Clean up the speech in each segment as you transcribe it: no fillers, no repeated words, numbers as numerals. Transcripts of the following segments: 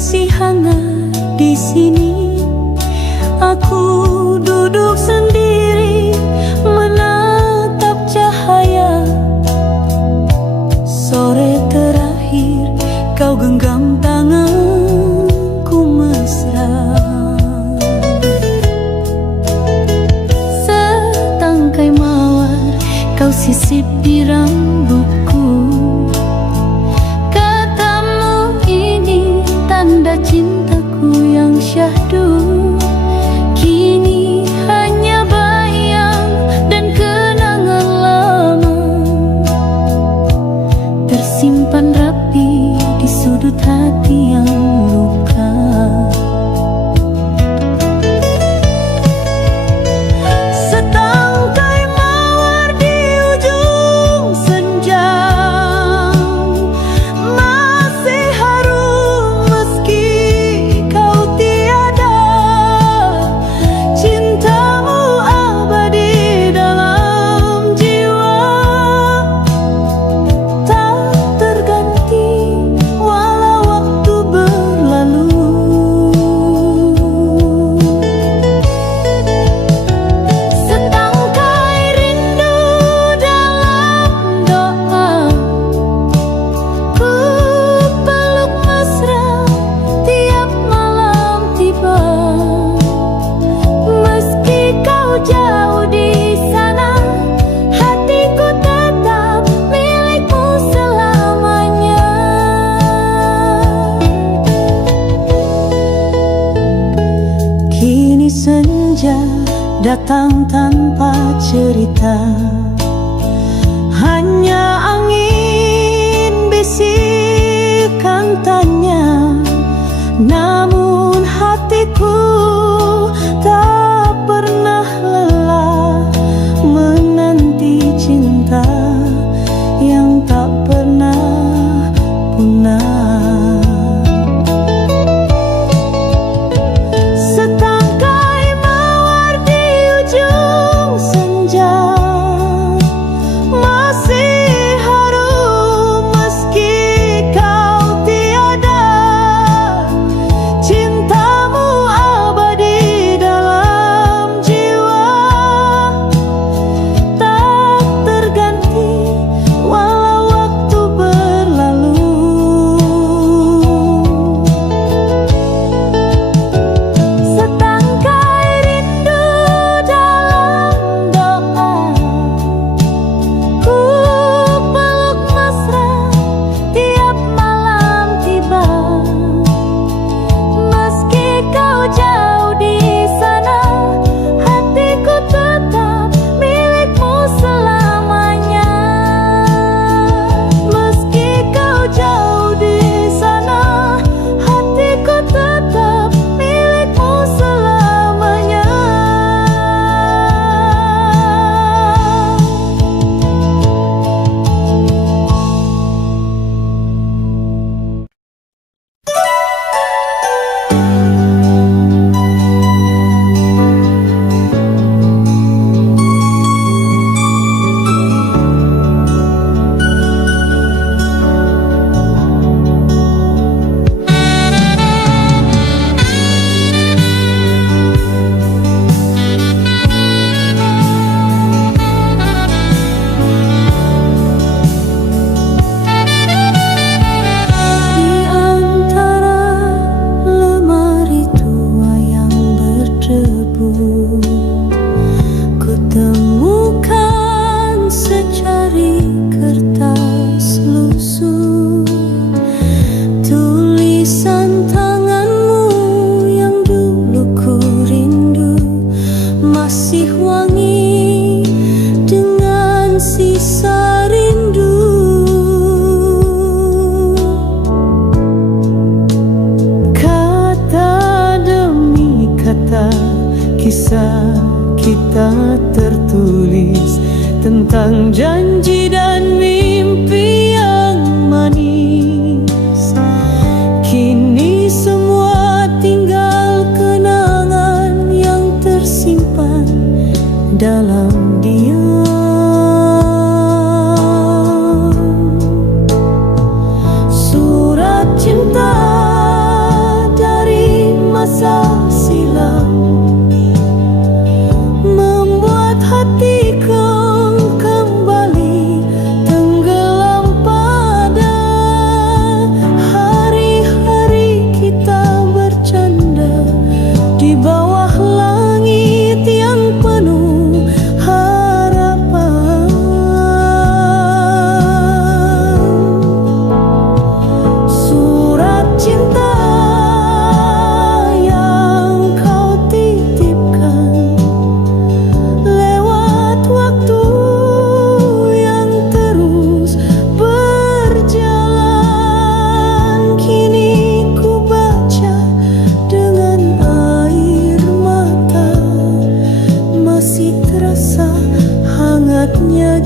masih hangat di sini. Aku duduk sendiri menatap cahaya. Sore terakhir kau genggam tanganku mesra. Setangkai mawar kau sisip di rambutku. Katamu ini tanda cintaku yang syahdu. Kini hanya bayang dan kenangan lama tersimpan rapi di sudut hati yang luka. Setangkai mawar di ujung senja masih harum meski kau tiada. Cintamu abadi dalam jiwa, tak terganti walau waktu berlalu. Setangkai rindu dalam doa, ku peluk mesra tiap malam tiba. Meski kau jauh di sana, hatiku tetap milikmu selamanya. Kini senja datang tanpa cerita, hanya angin bisikan tanya. Namun hatiku tak pernah lelah menanti cinta yang tak pernah punah. Setangkai mawar di ujung senja masih harum meski kau tiada. Cintamu abadi dalam jiwa, tak terganti walau waktu berlalu. Setangkai rindu dalam doa, ku peluk mesra tiap malam tiba. Meski kau jauh di sana, hatiku tetap milikmu selamanya. Meski kau jauh di sana, hatiku tetap milikmu selamanya. Di antara lemari tua yang berdebu, ku temukan secari kertas lusuh. Tulisan tanganmu yang dulu ku rindu masih wangi dengan sisa rindu. Kata demi kata kisah kita tertulis tentang janji dan mimpi yang manis. Kini semua tinggal kenangan yang tersimpan dalam diam. Surat cinta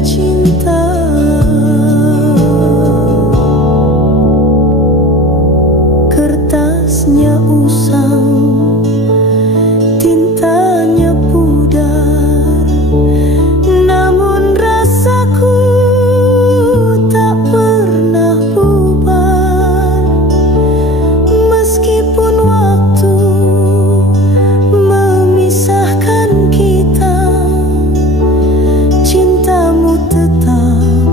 cinta. Kertasnya usang, tintanya pudar, namun rasaku tak pernah bubar. Meskipun waktu memisahkan kita, cintamu tetap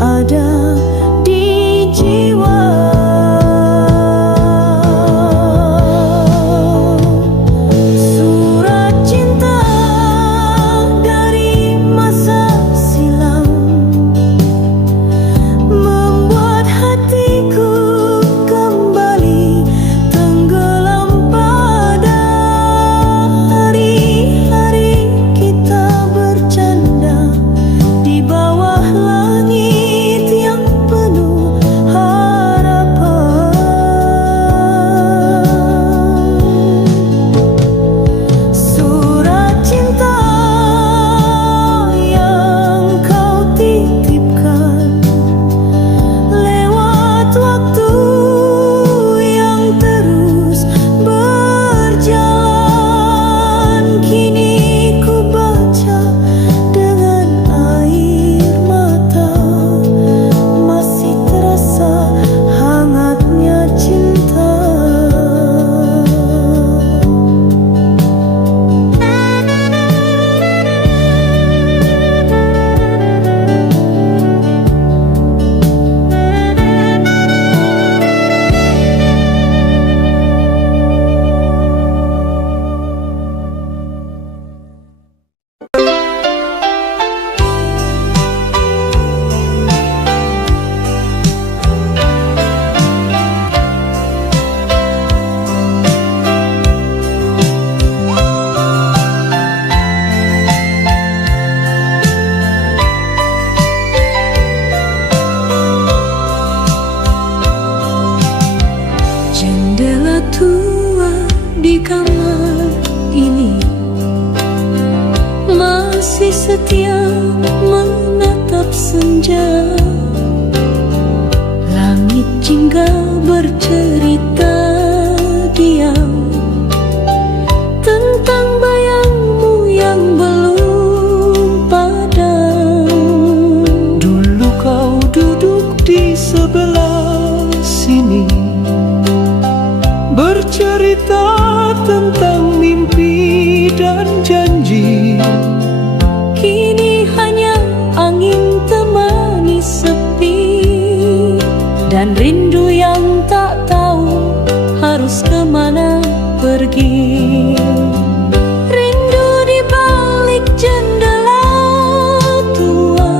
ada di jiwa. Jendela tua di kamar ini masih setia menatap senja. Langit jingga bercerita diam tentang bayangmu yang belum padam. Dulu kau duduk di sebelah sini, bercerita tentang mimpi dan janji. Kini hanya angin temani sepi, dan rindu yang tak tahu harus kemana pergi. Rindu di balik jendela tua,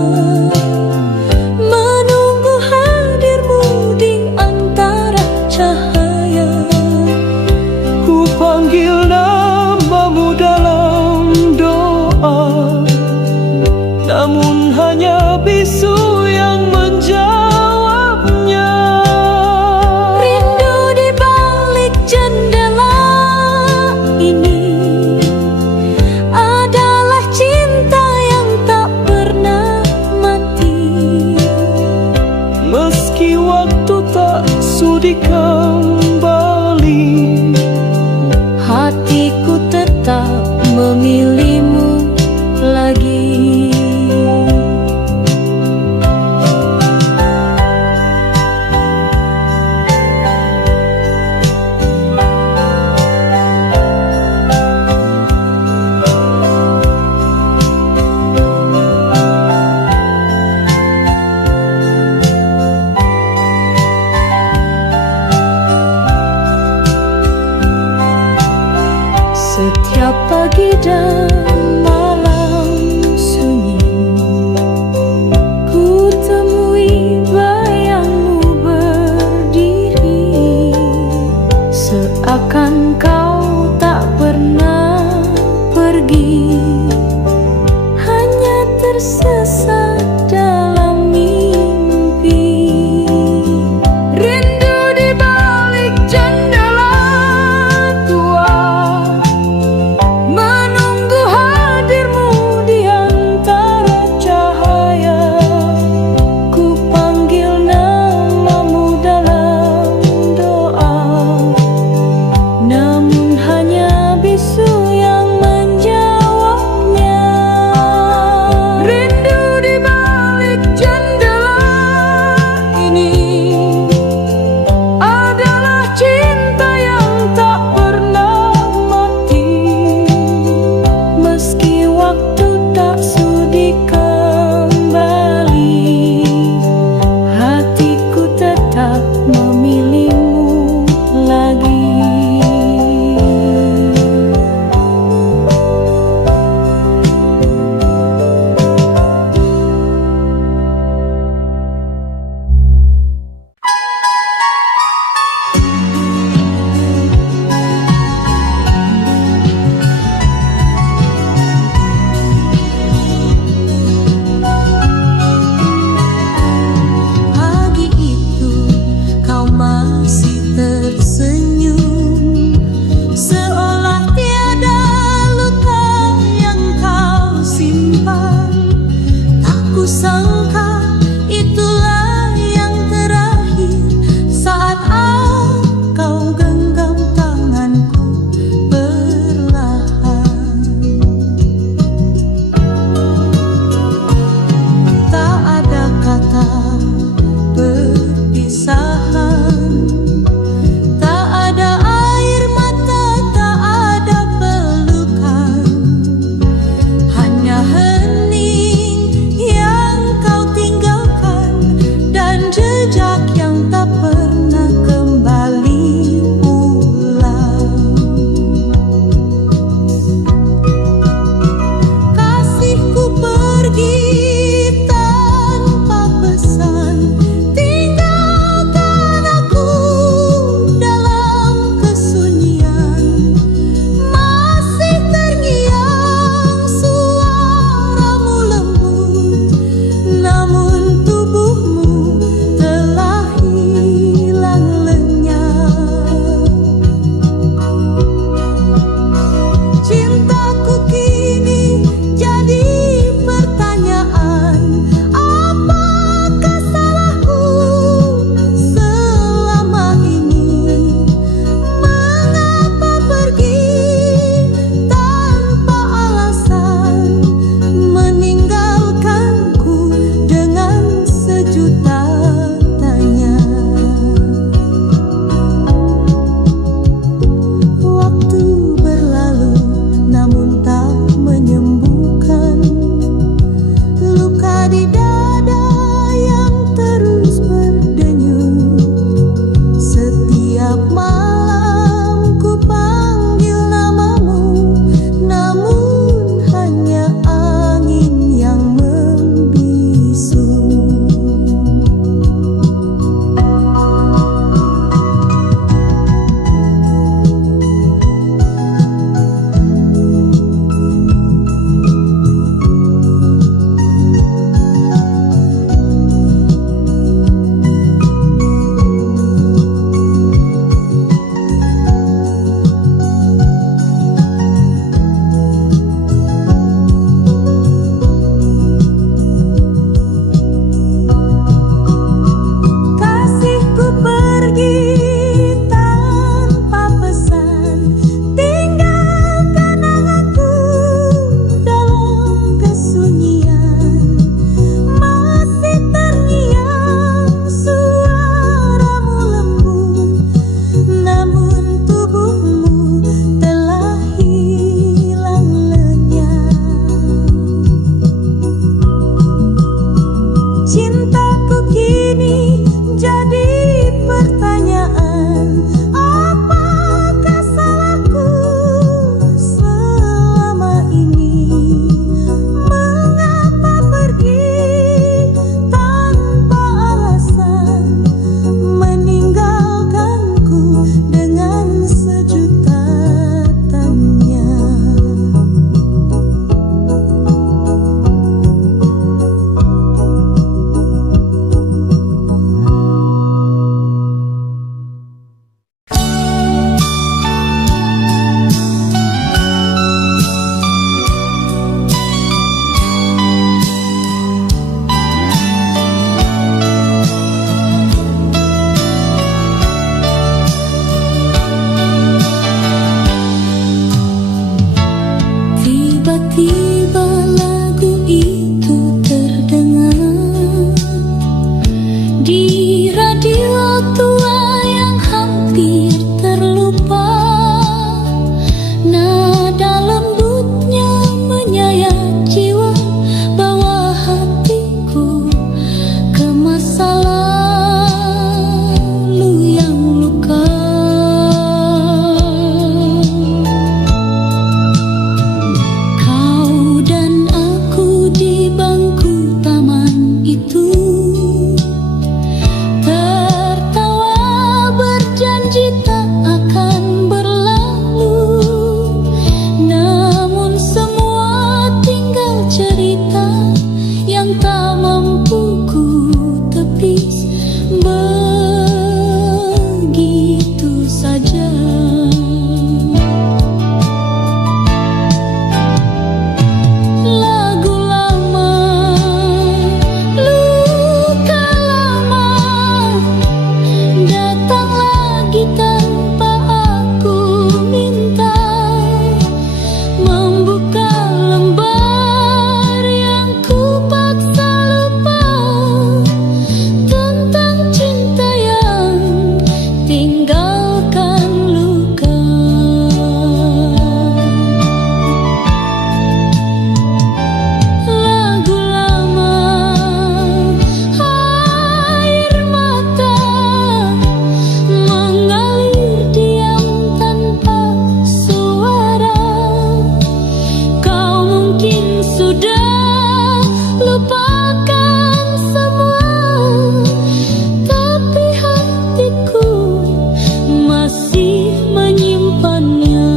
menunggu hadirmu di antara cahaya. Panggil namamu dalam doa, namun hanya bisu yang menjawabnya. Rindu di balik jendela ini adalah cinta yang tak pernah mati. Meski waktu tak sudi kembali, hatiku tetap memilihmu lagi. Setiap pagi dan malam sunyi, ku temui bayangmu berdiri, seakan kau tak pernah pergi, hanya tersesat dalam mimpi. Rindu di balik jendela tua, menunggu hadirmu di antara cahaya. tiba-tiba lagu itu terdengar di radio tua yang hampir terlupa. Nada lembutnya menyayat jiwa, bawa hatiku ke masa lalu yang luka. Kau dan aku di bangku taman itu tertawa berjanji tak akan berlalu, namun semua tinggal cerita yang tak mampu ku tepis begitu saja. Lagu lama, luka lama, datang lagi tanpa aku minta, membuka lembar yang ku paksa lupa, tentang cinta yang tinggalkan luka. Lagu lama, air mata mengalir diam tanpa suara. Kau mungkin sudah lupakan semua, tapi hatiku masih menyimpannya.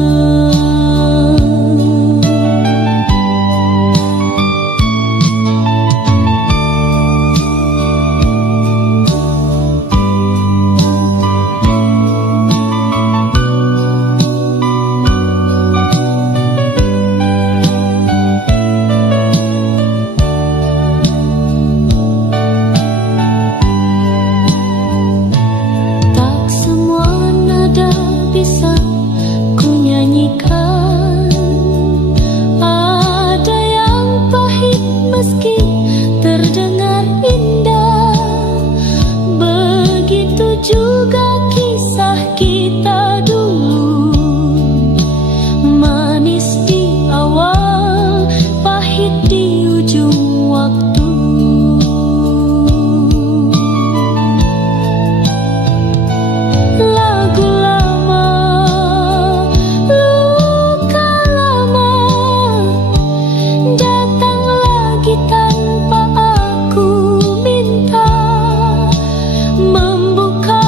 Tak semua nada bisa ku nyanyikan, ada yang pahit meski terdengar indah. Begitu juga kisah kita dulu, manis di awal, pahit di ujung waktu. Lagu lama, luka lama, datang lagi tanpa aku minta, membuka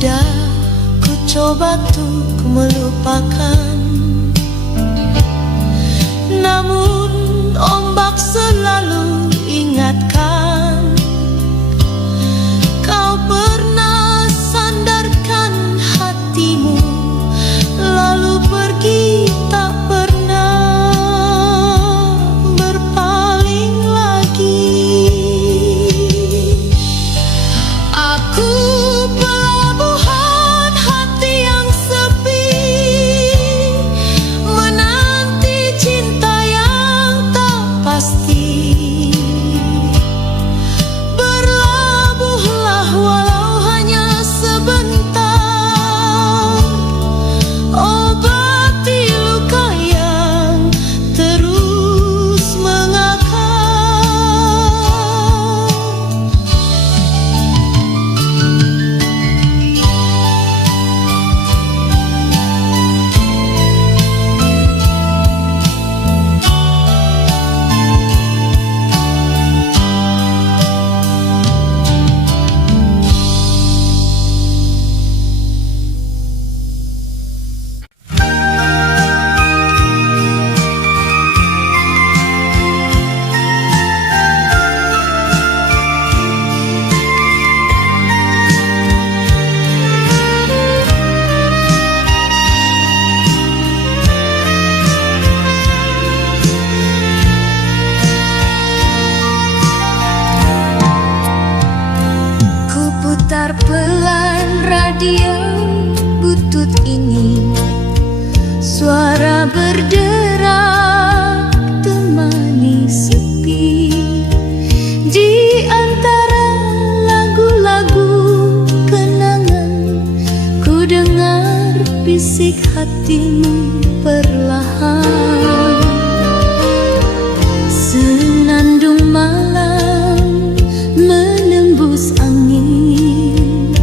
Sudah ku coba untuk melupakan, namun ombak selalu ingatkan. Kau pernah sandarkan hatimu, lalu pergi tak pernah berpaling lagi. Aku pelabuhan hati yang sepi, menanti cinta yang tak pasti. Berlabuhlah walau hanya sebentar, obati luka yang terus mengakar. Ku putar pelan radio butut ini, suara berderak temani sepi. Di antara lagu-lagu kenangan, ku dengar bisik hatimu perlahan. Senandung malam menembus angin,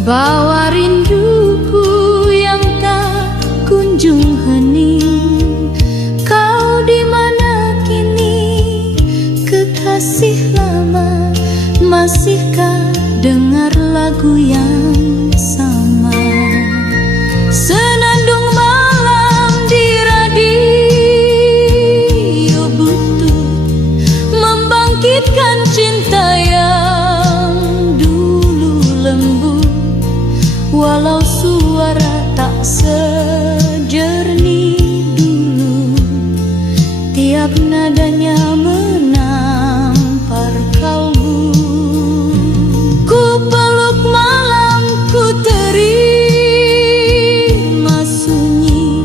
bawa rinduku yang tak kunjung hening. Kau di mana kini, kekasih lama? Masihkah dengar lagu yang sama? Senandung malam di radio butut, membangkitkan cinta yang dulu lembut. Walau suara tak sejernih dulu, tiap nadanya menampar kalbu. Ku peluk malam, ku terima sunyi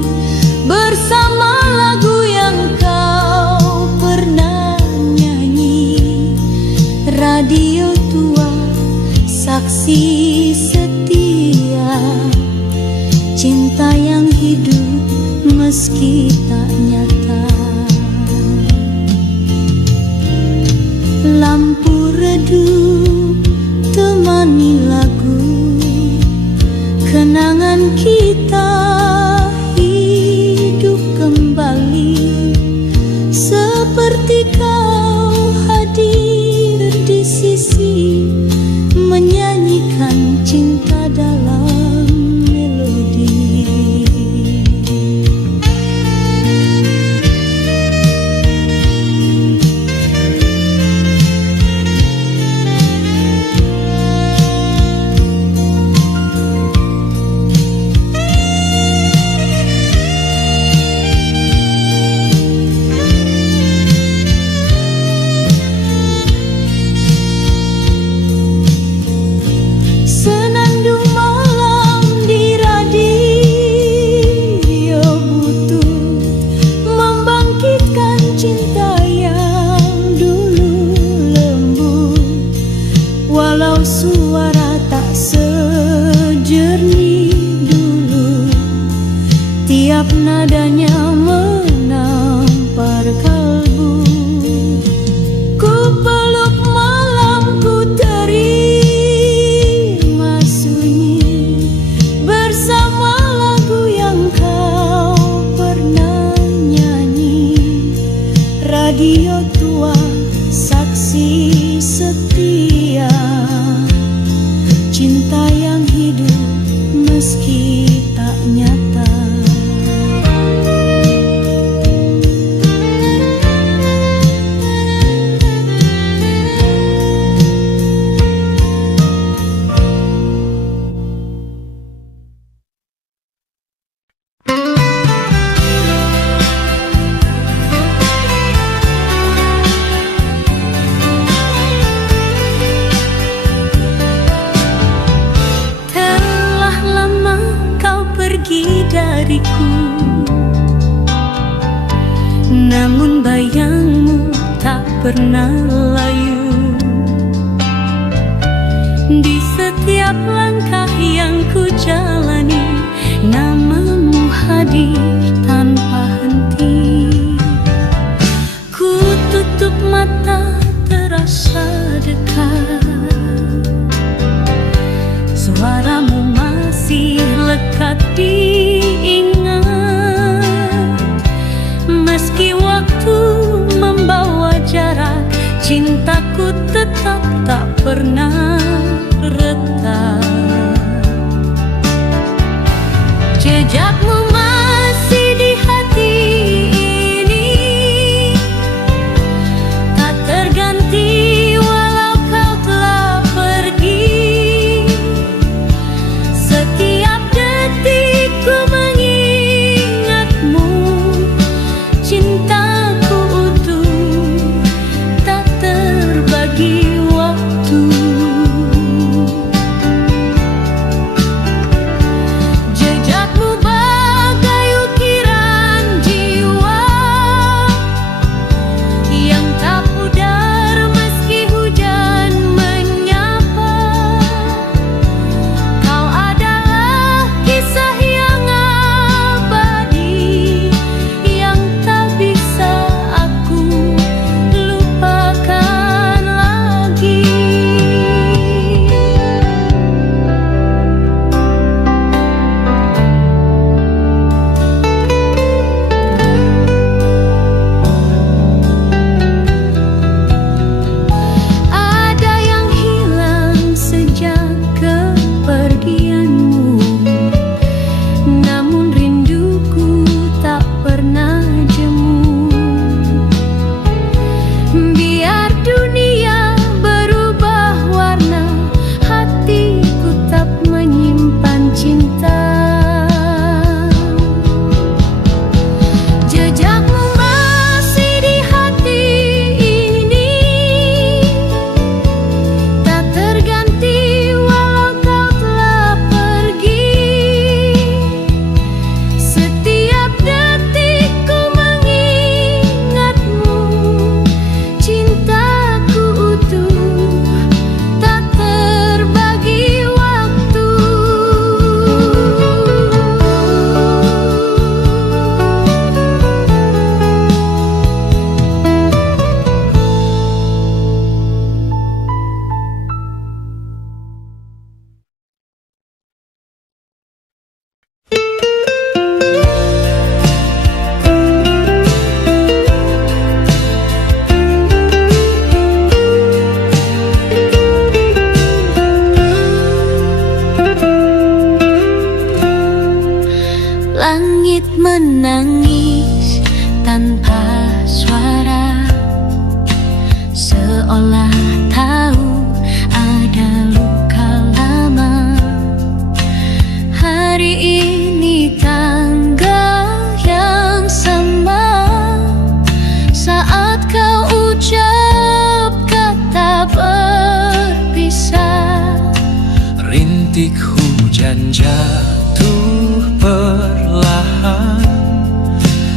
bersama lagu yang kau pernah nyanyi. Radio tua, saksi setia, cinta yang hidup meski tak nyata. Lampu redup temani lagu, kenangan kita hidup kembali. Seperti kau hadir di sisi, menyanyikan cinta dalam melodi. pernah layu. Di setiap langkah yang ku jalani, namamu hadir tanpa henti. Ku tutup mata terasa dekat, suaramu masih lekat diingat. Meski waktu membawa jarak, cintaku tetap tak pernah retak. Jejakmu masih di hati ini, tak terganti walau kau telah pergi. Setiap detik ku mengingatmu, cintaku utuh, tak terbagi waktu. Jejakmu bagai ukiran jiwa yang tak pudar meski hujan menyapa. Kau adalah kisah yang abadi yang tak bisa aku lupakan lagi. Ada yang hilang sejak kepergianmu, namun rinduku tak pernah jemu. Biar dunia berubah warna, hatiku tetap menyimpan cinta. Jejakmu masih di hati ini, tak terganti walau kau telah pergi. Setiap detik ku mengingatmu, cintaku utuh, tak terbagi waktu. Langit menangis tanpa suara, seolah tahu ada luka lama. Hari ini tanggal yang sama, saat kau ucap kata berpisah. Rintik hujan jatuh perlahan,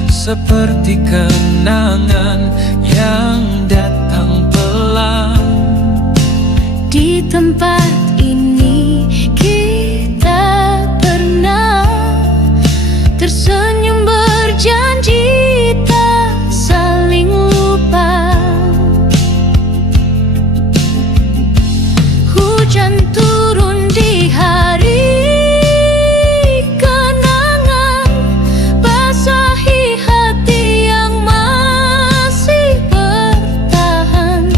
seperti kenangan yang datang pelan. Di tempat ini kita pernah tersenyum berjanji tak saling lupa. Hujan turun di hari kenangan, basahi hati yang masih bertahan.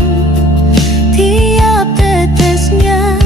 Tiap tetesnya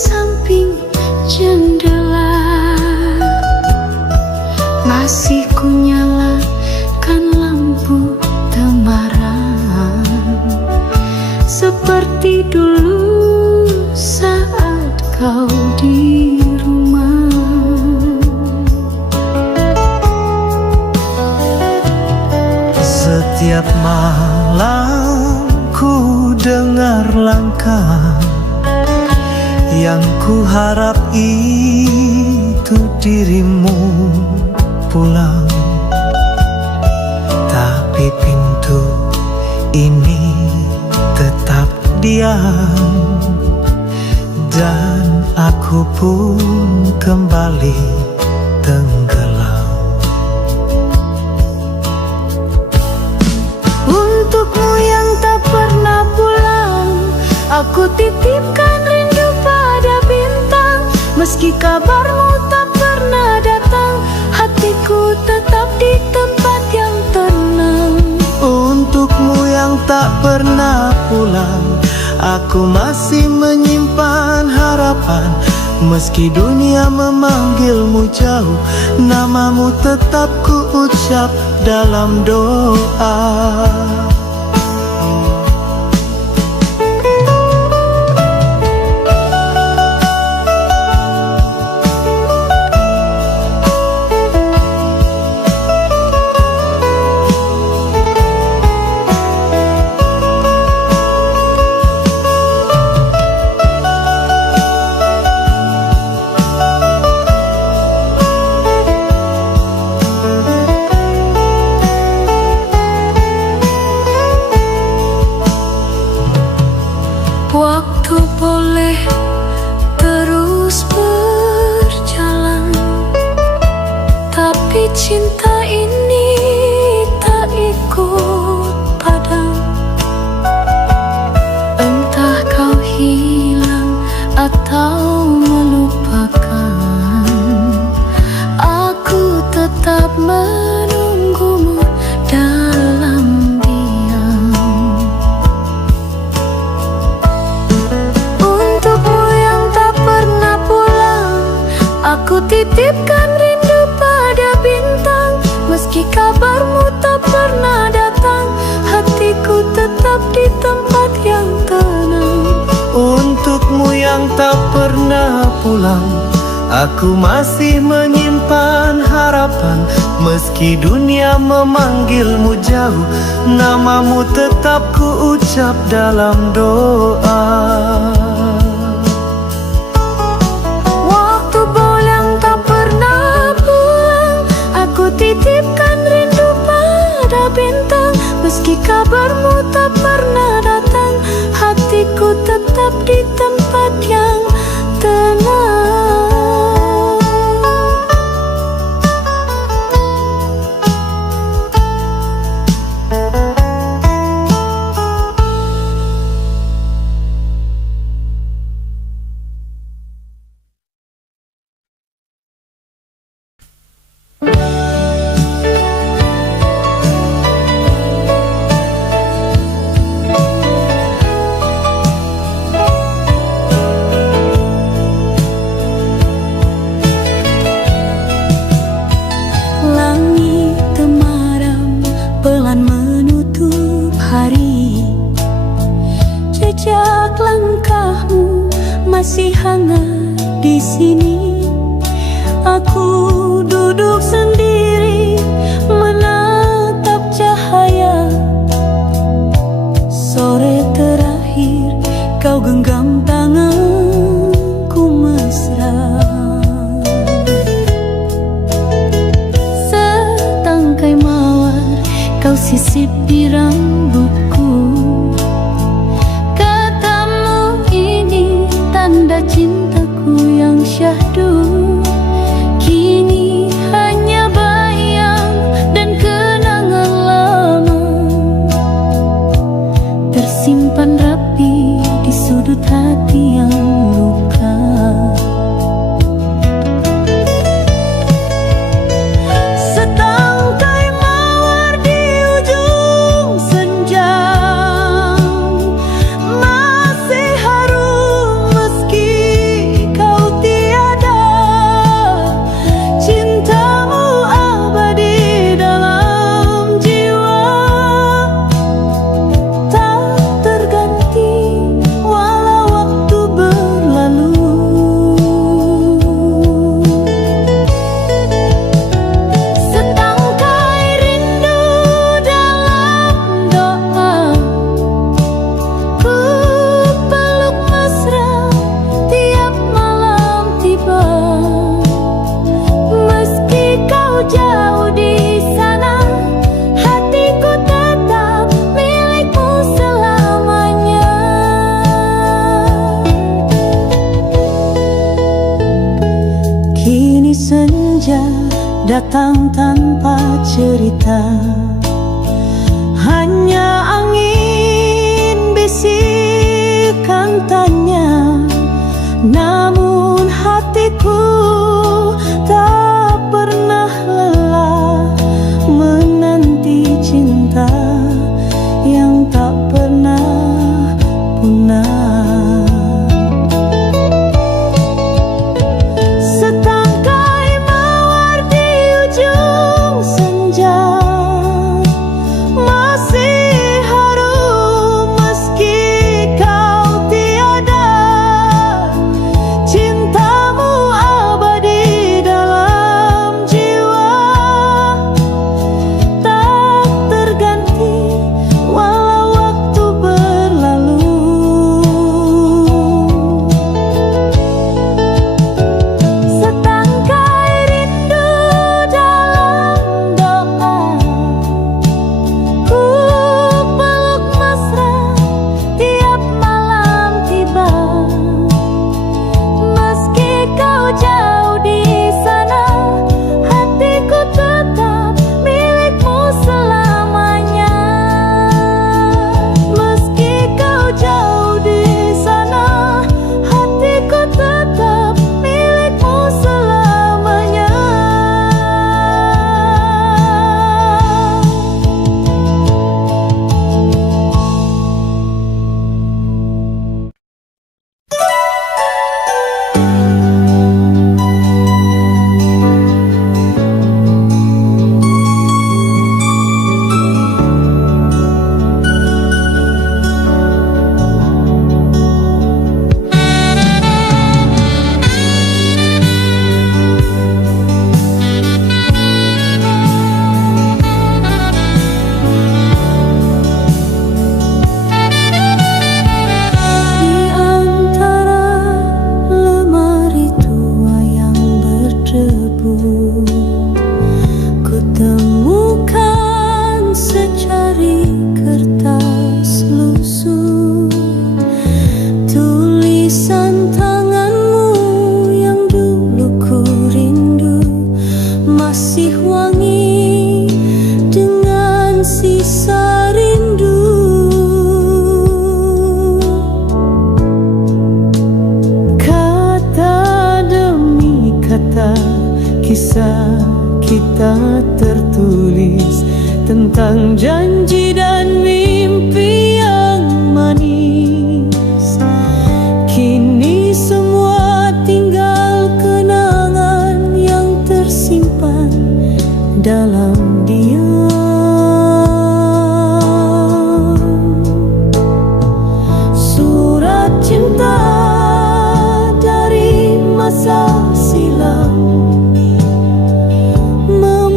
samping jendela. Masih ku nyalakan lampu temaram, seperti dulu saat kau di rumah. Setiap malam ku dengar langkah, yang ku harap itu dirimu pulang. Tapi pintu ini tetap diam, dan aku pun kembali tenggelam. Untukmu yang tak pernah pulang, aku titipkan rindu pada bintang. Meski kabarmu tak pernah datang, hatiku tetap di tempat yang tenang. Untukmu yang tak pernah pulang, aku masih menyimpan harapan. Meski dunia memanggilmu jauh, namamu tetap ku ucap dalam doa. Waktu boleh terus berjalan, tapi cinta ini tak ikut padam. Entah kau hilang atau melupakan, aku tetap menunggumu dalam diam. Untukmu yang tak pernah pulang, aku titipkan rindu pada bintang. Meski kabarmu tak pernah datang, hatiku tetap di tempat yang tenang. Untukmu yang tak pernah pulang, aku masih menyimpan harapan. Meski dunia memanggilmu jauh, namamu tetap ku ucap dalam doa. Waktu bolang tak pernah pulang, aku titipkan rindu pada bintang. Meski kabarmu tak pernah datang, hatiku tetap di tempat yang tenang. Langit temaram pelan menutup hari, jejak langkahmu masih hangat di sini. Aku duduk sendiri menatap cahaya. Sore terakhir kau genggam tanganku mesra. Setangkai mawar kau sisip di rambutku. Katamu ini tanda cintaku yang syahdu. Kini hanya Kini senja datang tanpa cerita, hanya angin bisikan tanya. Namun hatiku tak pernah lelah menanti cinta yang tak pernah punah. Kisah kita tertulis tentang janji dan mimpi yang manis. Kini semua tinggal kenangan yang tersimpan dalam diam. Surat cinta dari masa silam yang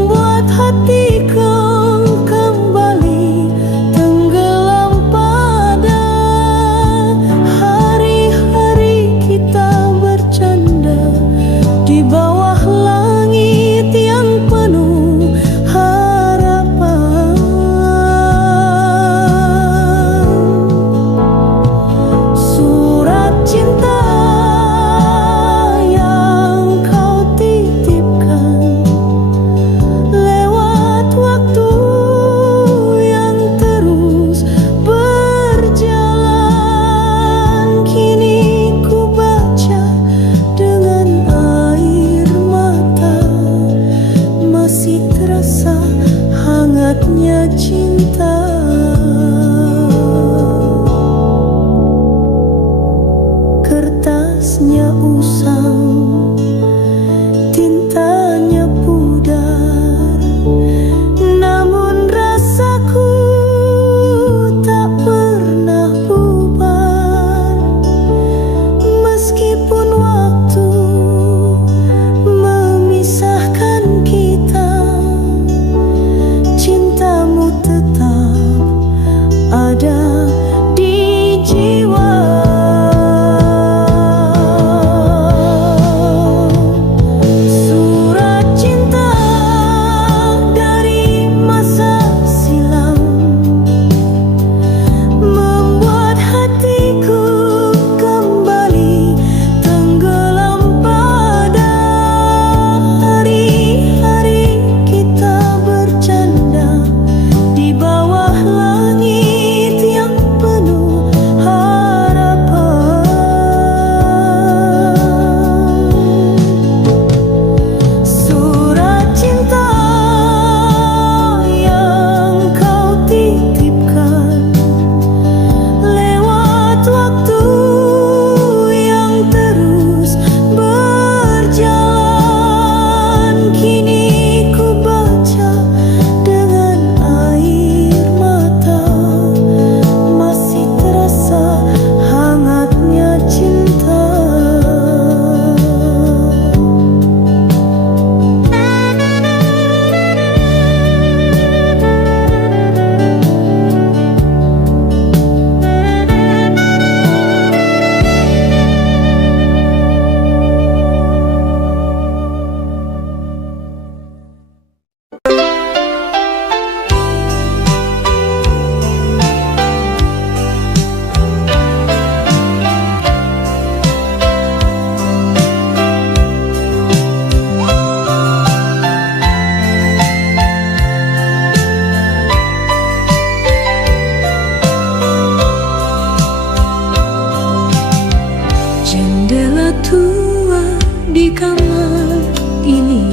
tua di kamar ini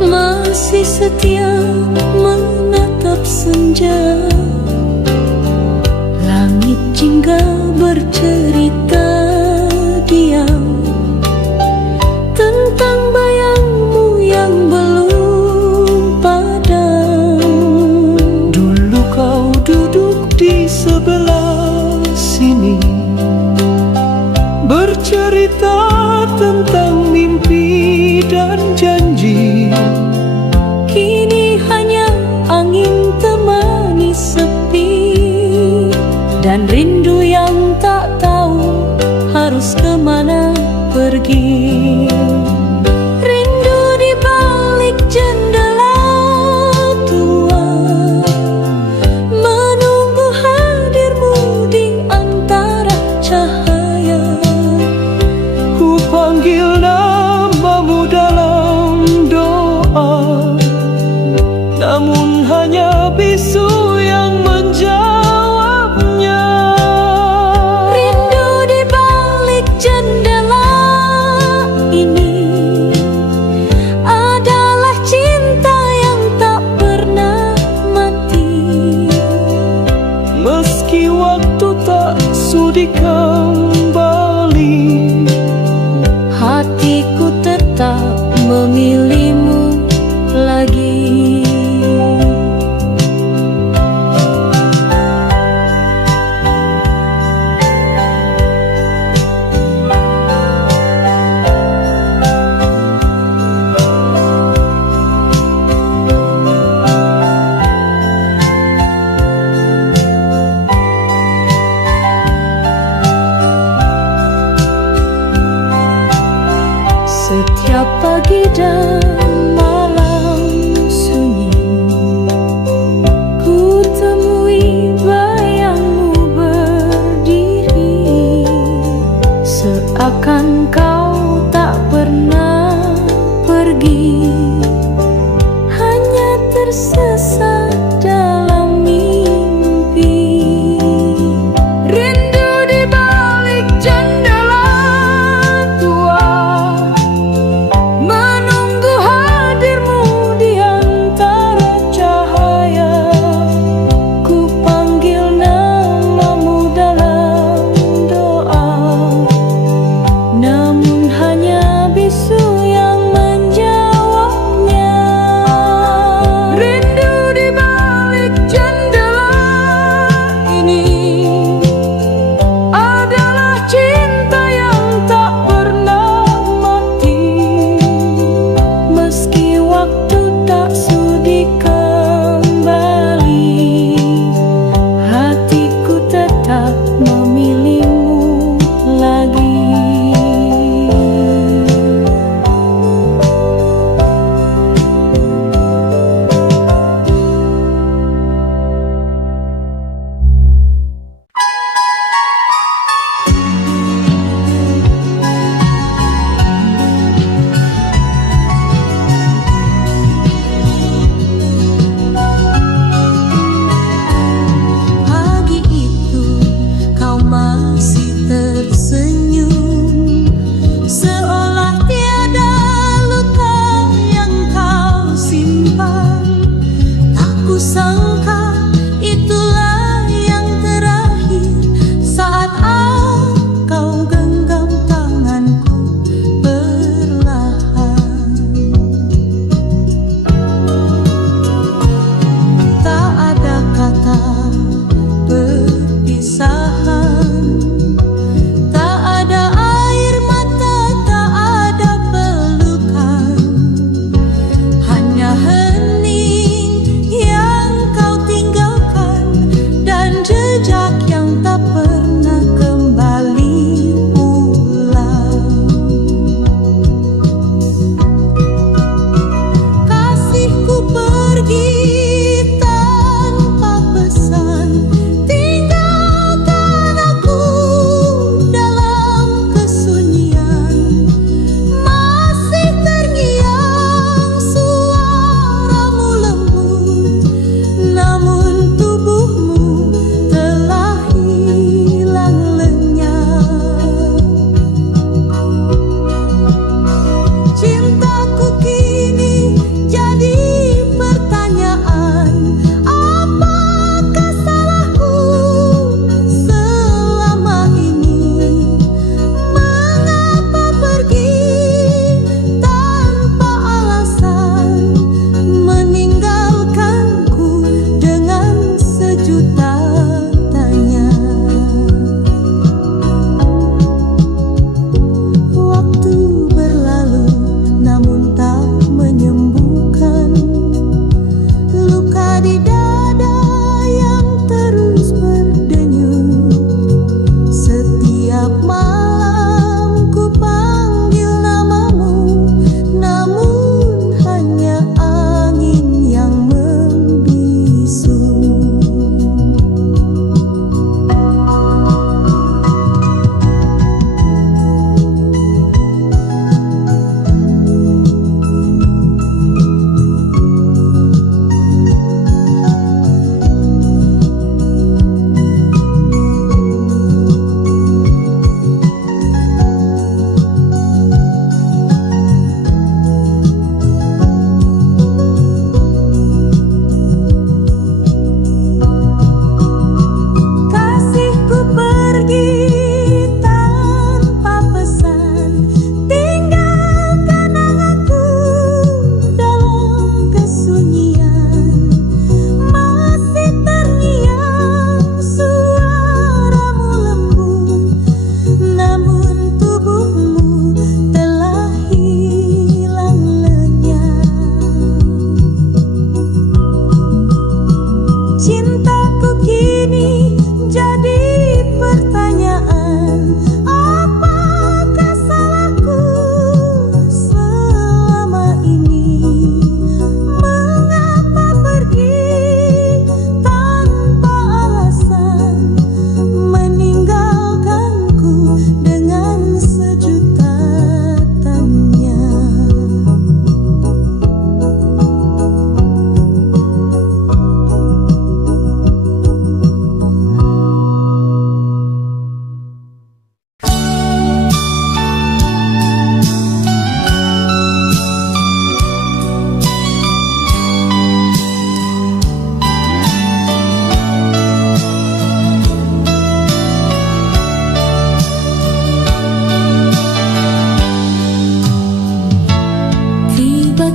masih setia menatap senja. Langit jingga bercerita diam tentang bayangmu yang belum padam. Dulu kau duduk di sebelah sini, bercerita tentang mimpi dan janji. Kini hanya angin temani sepi, dan rindu yang tak tahu harus kemana pergi. Rindu di balik jendela tua, menunggu hadirmu di antara cahaya. Ku panggil namamu dalam doa, namun hanya bisu yang menjawabnya. Rindu di balik jendela ini adalah cinta yang tak pernah mati. Meski waktu tak sudi kembali, Hatiku tetap memilihmu lagi. Setiap pagi dan malam sunyi, ku temui bayangmu berdiri, seakan kau tak pernah pergi, hanya tersesat dalam mimpi. Rindu di balik jendela tua, menunggu hadirmu di antara cahaya. Ku panggil namamu dalam doa, namun hanya bisu yang menjawabnya. Rindu di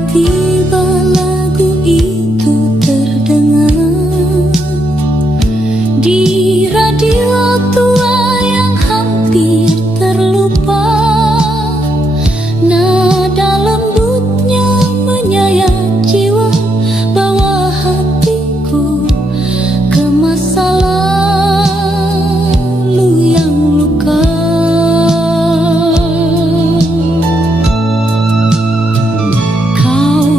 tiba-tiba lagu itu terdengar di radio tua yang hampir terlupa. Nada lembutnya menyayat jiwa, bawa hatiku ke masa lalu yang luka. Kau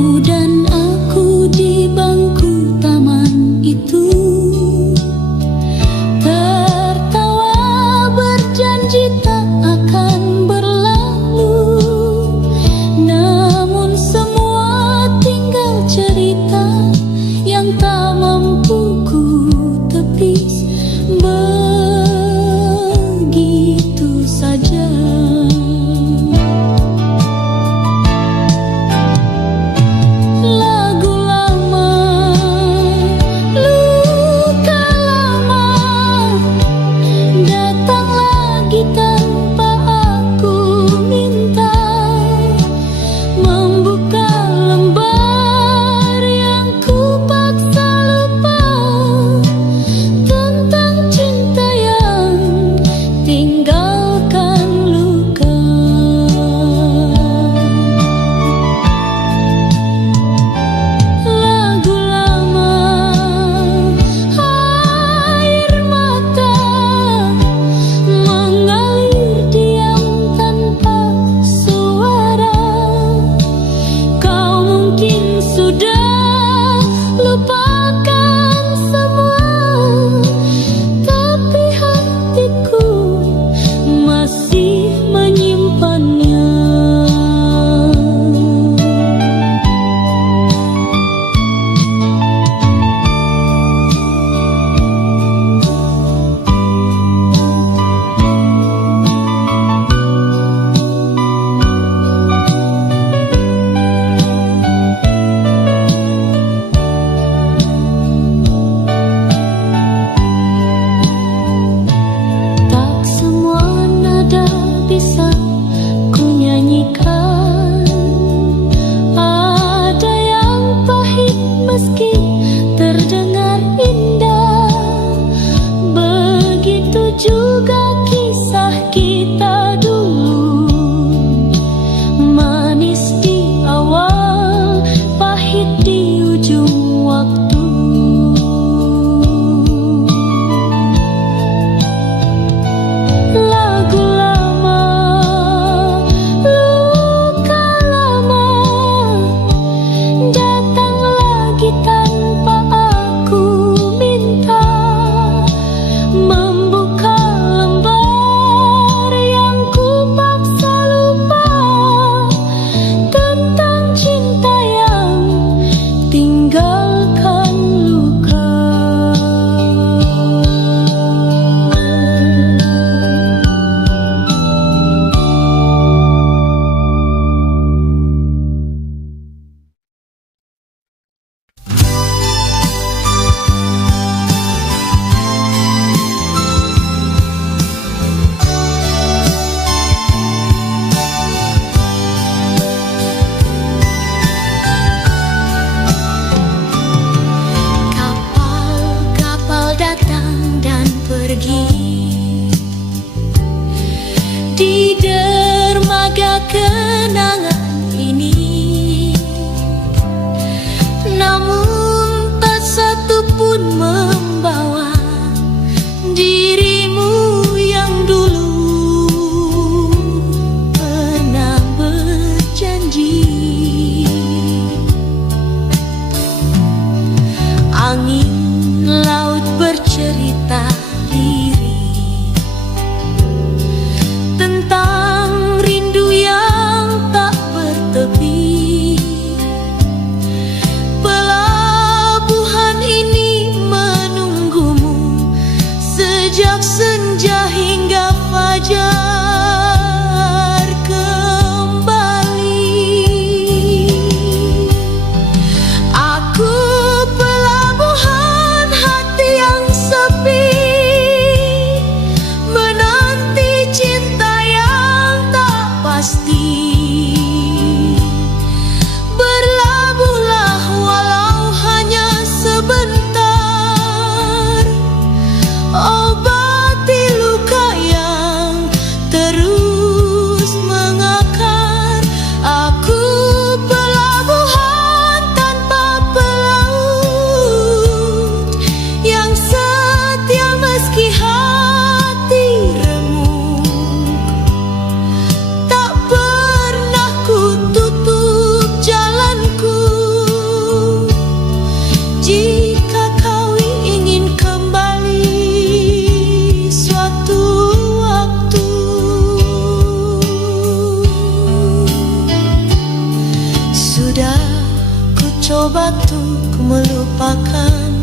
mencoba untuk melupakan,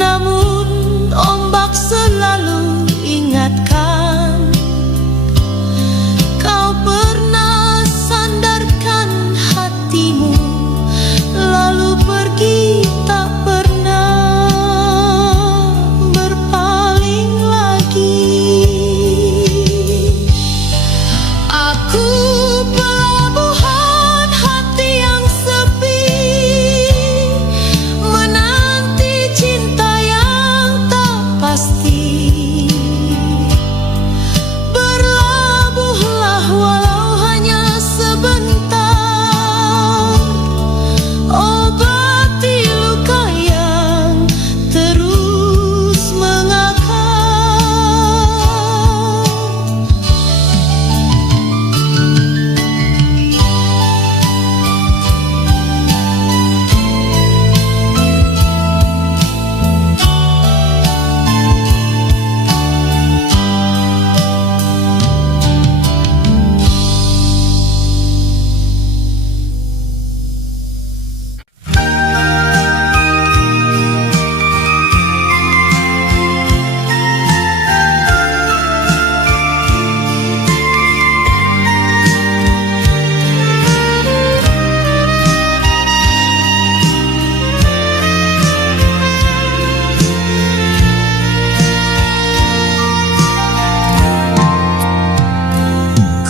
namun ombak selalu ingatkan. Kau pernah sandarkan hatimu, lalu pergi tak pernah berpaling lagi. Aku pelabuhan hati yang sepi, menanti cinta yang tak pasti. Berlabuhlah walau hanya sebentar, obati luka yang terus mengakar.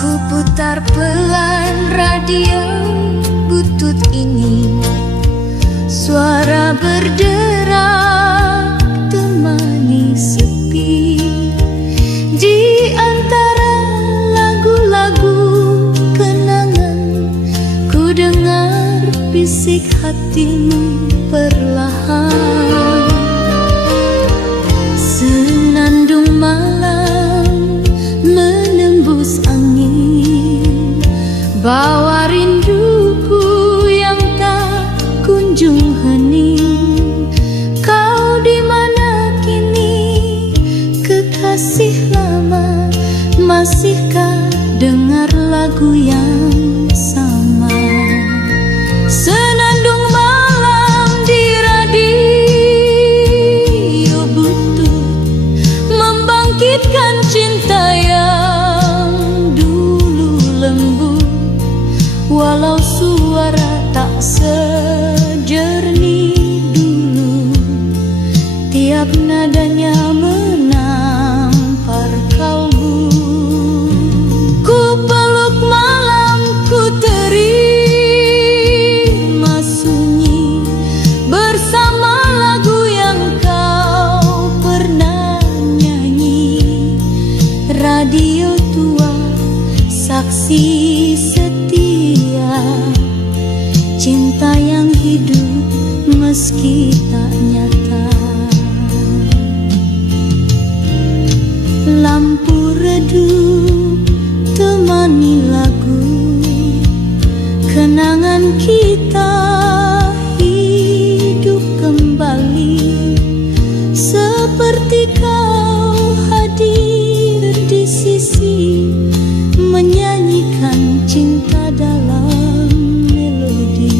Ku putar pelan radio butut ini, suara berderak temani sepi. Di antara lagu-lagu kenangan, ku dengar bisik hatimu perlahan. Senandung malam menembus angin, bawa rinduku yang tak kunjung hening. Kau di mana kini, kekasih lama? Masihkah dengar lagu yang sama? Senandung malam di radio butut, membangkitkan cinta yang dulu lembut. Walau suara tak sejernih dulu, tiap nadanya menampar kalbu. Ku peluk malam, ku terima sunyi bersama lagu yang kau pernah nyanyi. Radio tua, saksi setia, cinta yang hidup meski tak nyata. Lampu redup temani lagu, kenangan kita hidup kembali. Seperti kau hadir di sisi, menyanyikan cinta dalam melodi.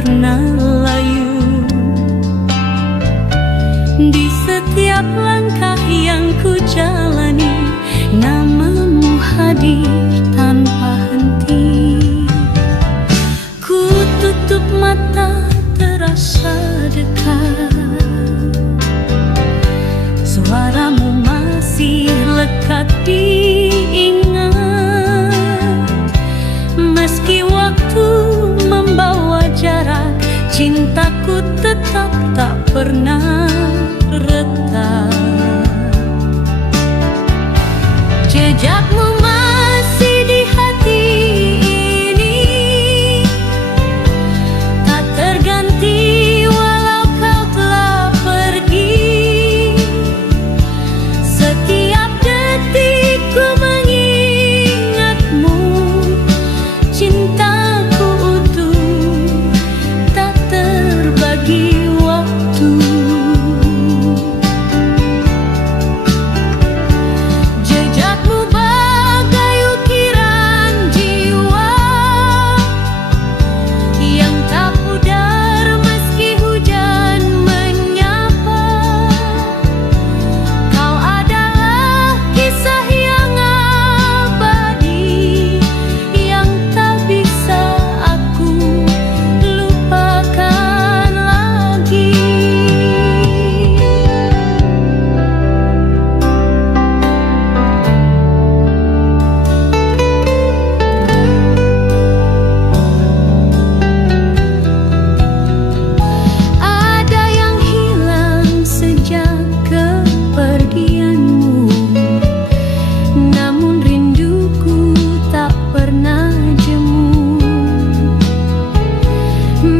pernah layu. Di setiap langkah yang ku jalani, namamu hadir tanpa henti. Ku tutup mata terasa dekat, suaramu masih lekat diingat. Meski waktu membawa jarak, cintaku tetap tak pernah retak. Jejakmu masih di hati ini, tak terganti walau kau telah pergi. Setiap detik ku mengingatmu, cintaku utuh, tak terbagi waktu. Jejakmu bagai ukiran jiwa yang tak pudar meski hujan menyapa. Kau adalah kisah yang abadi, yang tak bisa aku lupakan lagi. Ada yang hilang sejak kepergianmu, namun rinduku tak pernah jemu.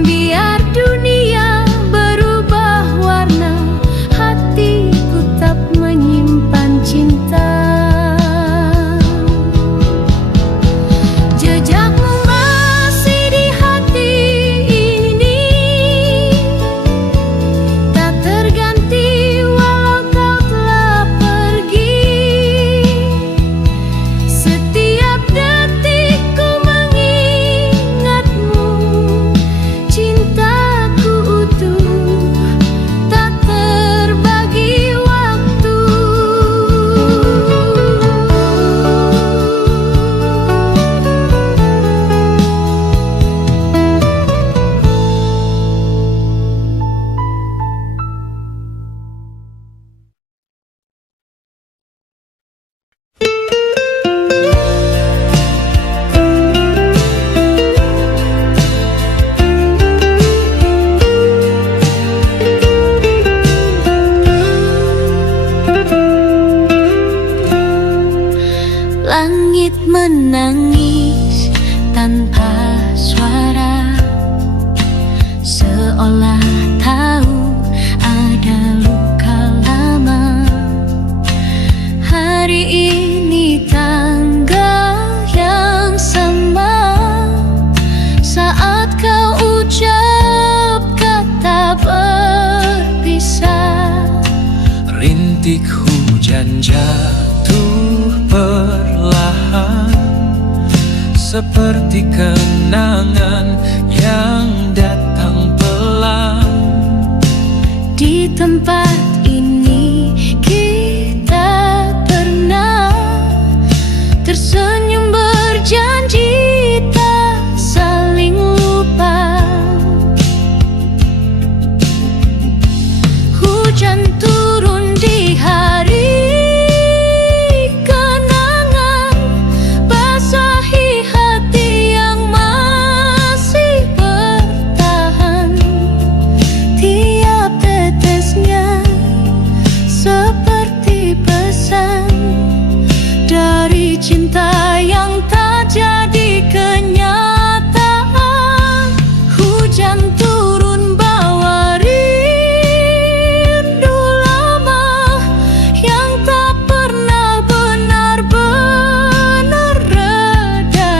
Biar dunia berubah warna, hatiku tetap menyimpan cinta. Jejakmu masih di hati ini, tak terganti walau kau telah pergi. Setiap detik ku mengingatmu, cintaku utuh, tak terbagi waktu. Langit menangis tanpa suara, seolah tahu ada luka lama. Hari ini tanggal yang sama, saat kau ucap kata berpisah. Rintik hujan jatuh perlahan, seperti kenangan yang datang pelan. Di tempat ini kita pernah tersenyum berjanji tak saling lupa. Hujan turun di hari kenangan, basahi hati yang masih bertahan. Tiap tetesnya seperti pesan dari cinta yang tak jadi kenyataan. Hujan turun bawa rindu lama yang tak pernah benar-benar reda.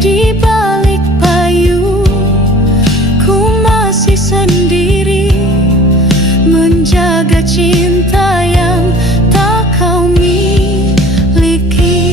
Di balik payung ku masih sendiri, menjaga cinta yang tak kau miliki.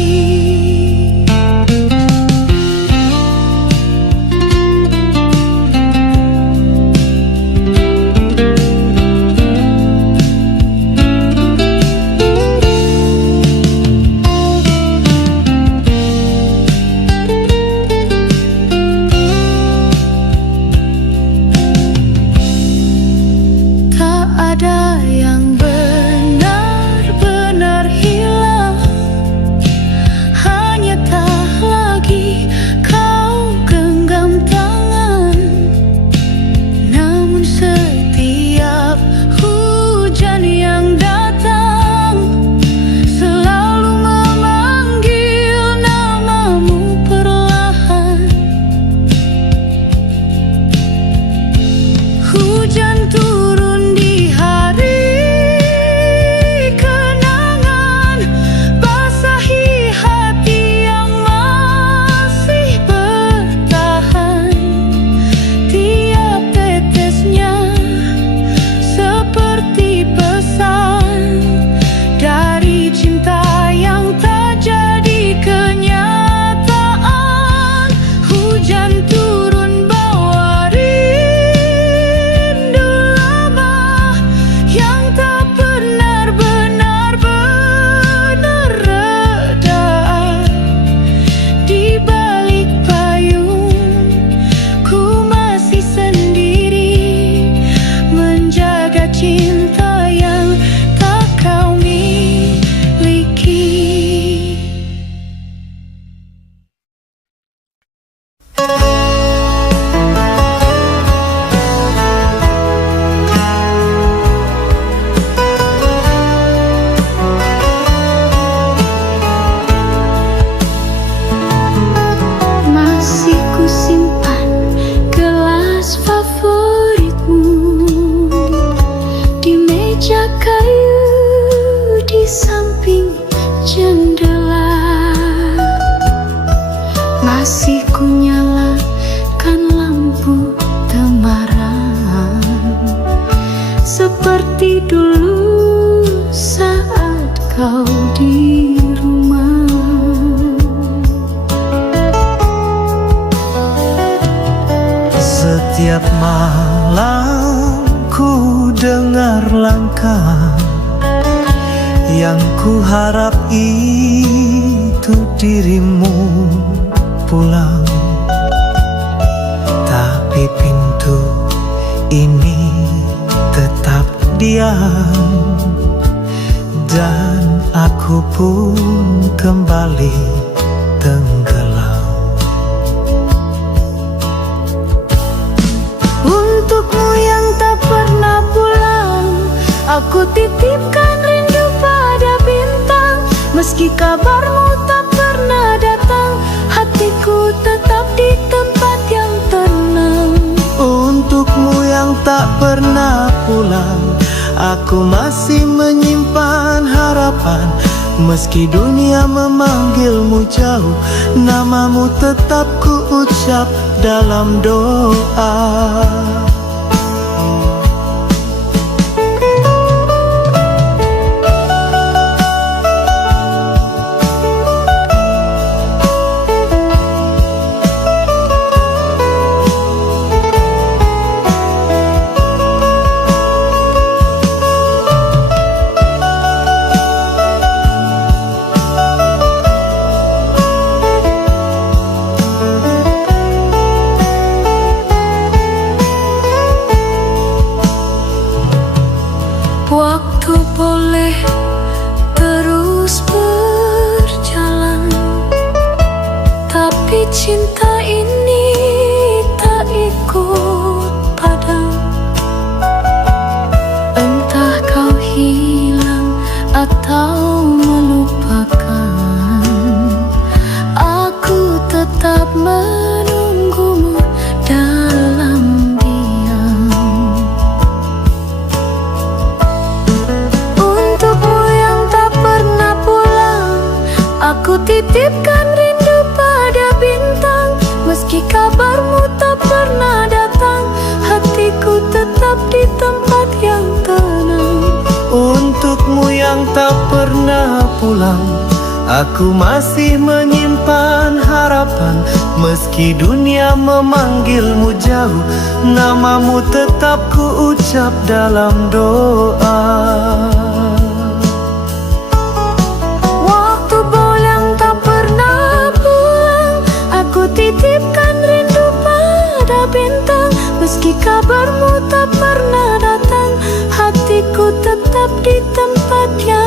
seperti dulu saat kau di rumah. Setiap malam ku dengar langkah, yang ku harap itu dirimu pulang. Tapi pintu ini tetap diam, dan aku pun kembali tenggelam. Untukmu yang tak pernah pulang, aku titipkan rindu pada bintang. Meski kabarmu tak pernah datang, hatiku tetap di tempat yang tenang. Untukmu yang tak pernah pulang, aku masih menyimpan harapan. Meski dunia memanggilmu jauh, namamu tetap ku ucap dalam doa. Waktu boleh terus berjalan, tapi cinta ini tak ikut padam. Entah kau hilang atau melupakan, aku tetap menunggumu dalam diam. Aku titipkan rindu pada bintang. Meski kabarmu tak pernah datang, hatiku tetap di tempat yang tenang. Untukmu yang tak pernah pulang, aku masih menyimpan harapan. Meski dunia memanggilmu jauh, namamu tetap ku ucap dalam doa. Titipkan rindu pada bintang. Meski kabarmu tak pernah datang, hatiku tetap di tempat yang